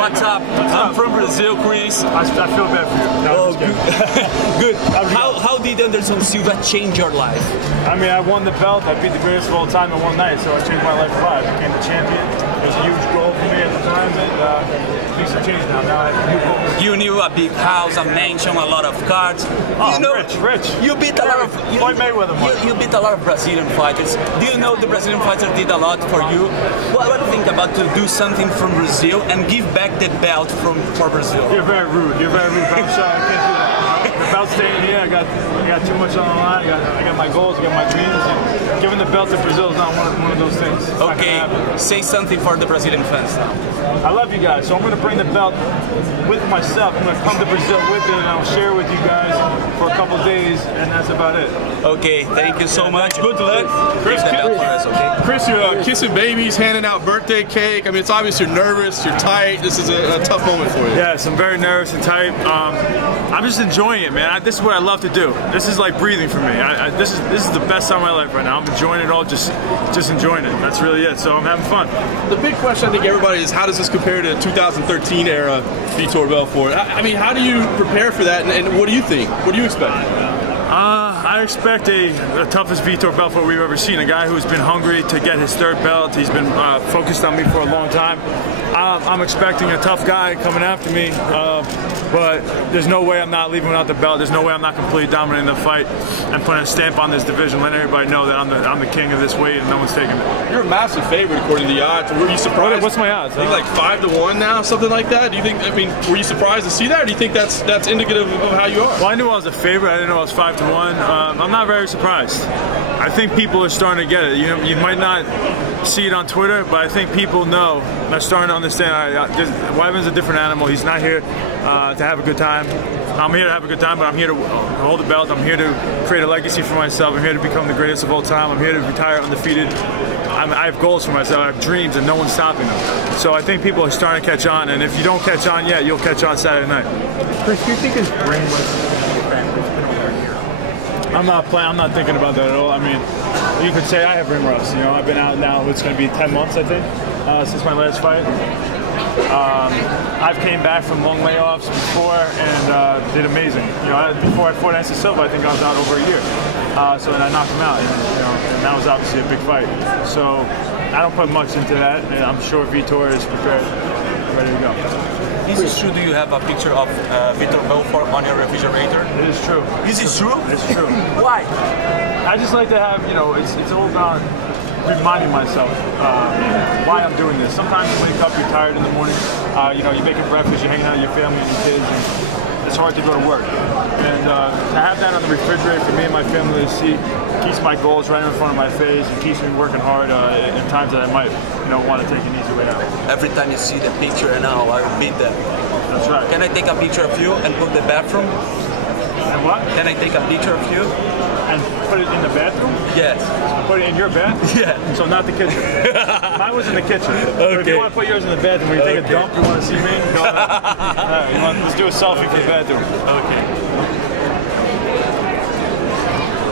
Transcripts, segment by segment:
What's up? I'm from Brazil, Chris. I feel bad for you. No, oh, good. How did Anderson Silva change your life? I mean, I won the belt. I beat the greatest of all time in one night, so I changed my life forever. I became the champion. It was a huge goal for me at the time, and things have changed now. Now I have a new goal. You knew a big house, a mansion, a lot of cars. Oh, you know, rich. You beat a lot of. You beat a lot of Brazilian fighters. Do you know the Brazilian fighter did a lot for you? What do you think about to do something from Brazil and give back the belt for Brazil? You're very rude. You're very rude. But I'm sorry, I can't do that. The belt's staying here. I got too much on the line. I got my goals. I got my dreams. And giving the belt to Brazil is not one of those things. It's okay, say something for the Brazilian fans now. I love you guys, so I'm going to bring the belt with myself. I'm going to come to Brazil with it, and I'll share with you guys for a couple of days, and that's about it. Okay, thank you so much. Good luck. Chris, Chris, you're kissing babies, handing out birthday cake. I mean, it's obvious you're nervous, you're tight. This is a tough moment for you. Yes, I'm very nervous and tight. I'm just enjoying it, man. This is what I love to do. This is like breathing for me. This is the best time of my life right now. I'm enjoying it all, just enjoying it. That's really it. So I'm having fun. The big question I think everybody is, how does this compare to 2013 era Vitor Belfort? I mean, how do you prepare for that, and what do you think? What do you expect? I expect the toughest Vitor Belfort we've ever seen. A guy who's been hungry to get his third belt. He's been focused on me for a long time. I'm expecting a tough guy coming after me, but there's no way I'm not leaving without the belt. There's no way I'm not completely dominating the fight and putting a stamp on this division, letting everybody know that I'm the king of this weight and no one's taking it. You're a massive favorite according to the odds. Were you surprised? What's my odds? I think like 5-1 now, something like that. Do you think? I mean, were you surprised to see that, or do you think that's indicative of how you are? Well, I knew I was a favorite. I didn't know I was 5-1. I'm not very surprised. I think people are starting to get it. You might not see it on Twitter, but I think people know. They're starting to understand. Weidman's a different animal. He's not here to have a good time. I'm here to have a good time, but I'm here to hold the belt. I'm here to create a legacy for myself. I'm here to become the greatest of all time. I'm here to retire undefeated. I have goals for myself. I have dreams, and no one's stopping them. So I think people are starting to catch on, and if you don't catch on yet, you'll catch on Saturday night. Chris, do you think his brain was I'm not thinking about that at all. I mean, you could say I have ring rust. You know, I've been out now. It's going to be 10 months, I think, since my last fight. I've came back from long layoffs before and did amazing. You know, before I fought Anderson Silva, I think I was out over a year. So then I knocked him out, and that was obviously a big fight. So I don't put much into that, and I'm sure Vitor is prepared, ready to go. Is it true? Do you have a picture of Vitor Belfort on your refrigerator? It is true. Is it true? It's true. Why? I just like to have, it's all about reminding myself why I'm doing this. Sometimes you wake up, you're tired in the morning, you're making breakfast, you're hanging out with your family and your kids, and it's hard to go to work. And to have that on the refrigerator for me and my family to see keeps my goals right in front of my face and keeps me working hard in times that I might want to take an easy way out. Every time you see the picture and now I will beat them. That's right. Can I take a picture of you and put in the bathroom? And what? Can I take a picture of you? And put it in the bathroom? Yes. Put it in your bed? Yeah. So not the kitchen. Mine was in the kitchen. Okay. But if you want to put yours in the bathroom, where you take a dump, you want to see me? Go ahead. Let's do a selfie for the bathroom. Okay.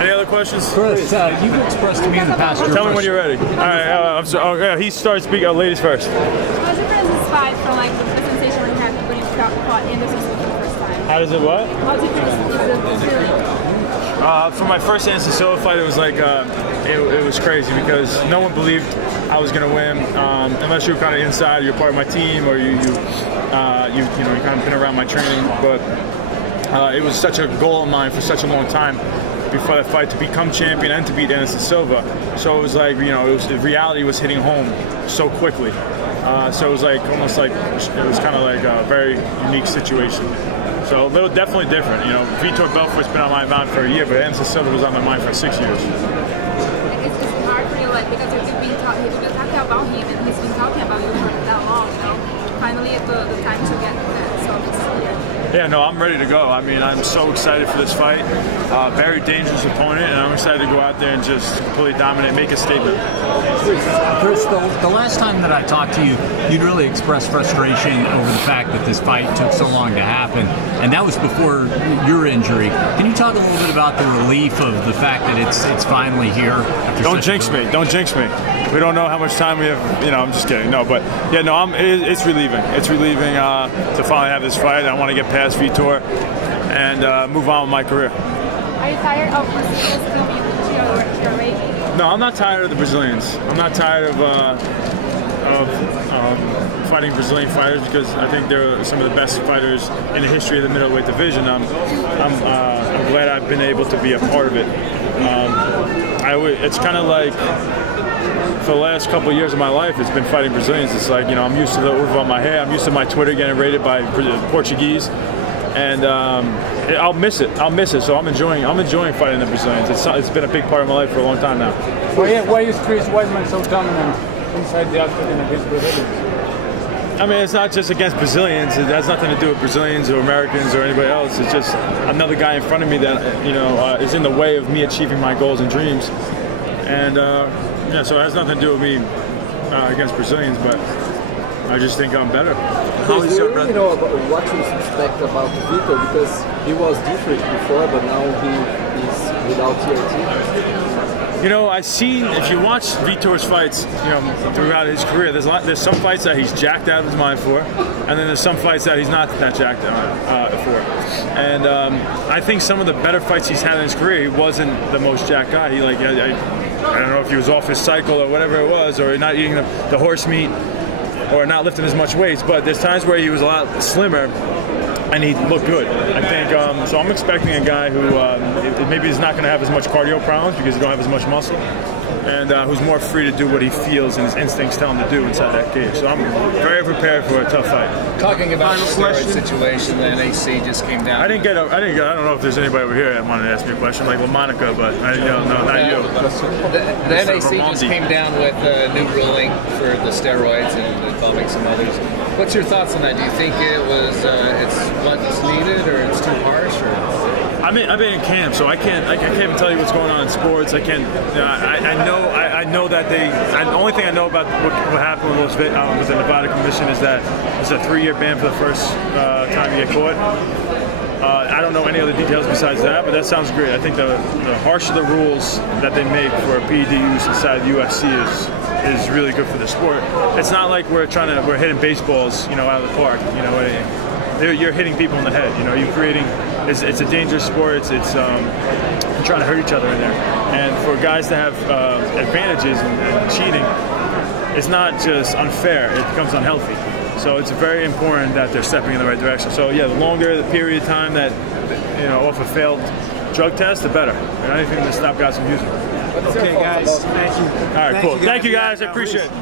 Any other questions? Chris, you've expressed to me in the past. Tell me when you're ready. All right, I'm sorry. Oh, yeah, he starts speaking. Ladies first. How's your friends fight from the sensation when you had when you fought Anderson for the first time? How does it what? How's it feel? For my first Anderson Silva fight, it was like it was crazy because no one believed I was gonna win unless you were kind of inside, you're part of my team, or you kind of been around my training. But it was such a goal of mine for such a long time before that fight to become champion and to beat Anderson Silva. So it was like, the reality was hitting home so quickly. So it was like almost like it was kind of like a very unique situation. So a little definitely different. Vitor Belfort's been on my mind for a year, but Anderson Silva was on my mind for 6 years. It's just hard for you, because you've been talking about him and he's been talking about you for that long. Finally, it's the time to get that. So it's Yeah, no, I'm ready to go. I mean, I'm so excited for this fight. Very dangerous opponent, and I'm excited to go out there and just completely dominate, make a statement. Chris, the last time that I talked to you, you'd really expressed frustration over the fact that this fight took so long to happen, and that was before your injury. Can you talk a little bit about the relief of the fact that it's finally here? Don't jinx me. Don't jinx me. We don't know how much time we have. You know, I'm just kidding. No, but yeah, no, it's relieving. It's relieving to finally have this fight. I want to get past Vitor and move on with my career. Are you tired of Brazilians coming to your rating? No, I'm not tired of the Brazilians. I'm not tired of fighting Brazilian fighters because I think they're some of the best fighters in the history of the middleweight division. I'm glad I've been able to be a part of it. It's kind of like for the last couple of years of my life, it's been fighting Brazilians. It's like, you know, I'm used to the over on my hair. I'm used to my Twitter getting rated by Portuguese. And I'll miss it. So I'm enjoying fighting the Brazilians. It's been a big part of my life for a long time now. Why is Chris Weidman so dominant inside the octagon against Brazilians? I mean, it's not just against Brazilians. It has nothing to do with Brazilians or Americans or anybody else. It's just another guy in front of me that, you know, is in the way of me achieving my goals and dreams. And yeah, so it has nothing to do with me against Brazilians, but I just think I'm better. How is your brother? You know about what you expect about Vitor, because he was different before, but now he is without H.E.A.T. You know, I've seen, if you watch Vitor's fights, you know, throughout his career, there's some fights that he's jacked out of his mind for, and then there's some fights that he's not that jacked out for. And I think some of the better fights he's had in his career, he wasn't the most jacked guy. He like, I don't know if he was off his cycle or whatever it was, or not eating the horse meat, or not lifting as much weights. But there's times where he was a lot slimmer and he looked good. I think so. I'm expecting a guy who maybe is not going to have as much cardio problems because he don't have as much muscle, and who's more free to do what he feels and his instincts tell him to do inside that cage. So I'm very prepared for a tough fight. Talking about the steroid situation, the NAC just came down. I don't know if there's anybody over here that wanted to ask me a question, like LaMonica, but no, not you. The NAC just came down with a new ruling for the steroids and involving some others. What's your thoughts on that? Do you think it was it's what's needed, or it's too harsh, or? I've been in camp, so I can't even tell you what's going on in sports. I can't. I know that the only thing I know about what happened with the Nevada Commission is that it's a 3-year ban for the first time you get caught. I don't know any other details besides that, but that sounds great. I think the harsher the rules that they make for PED use inside the UFC is really good for the sport. It's not like we're hitting baseballs, you know, out of the park. You know, you're hitting people in the head. You know, you're creating. It's a dangerous sport. It's trying to hurt each other in there. And for guys to have advantages and cheating, it's not just unfair. It becomes unhealthy. So it's very important that they're stepping in the right direction. So yeah, the longer the period of time that, you know, off a failed drug test, the better. And anything to stop guys from using it. Okay, guys. Thank you. All right, cool. Thank you, guys. I appreciate it.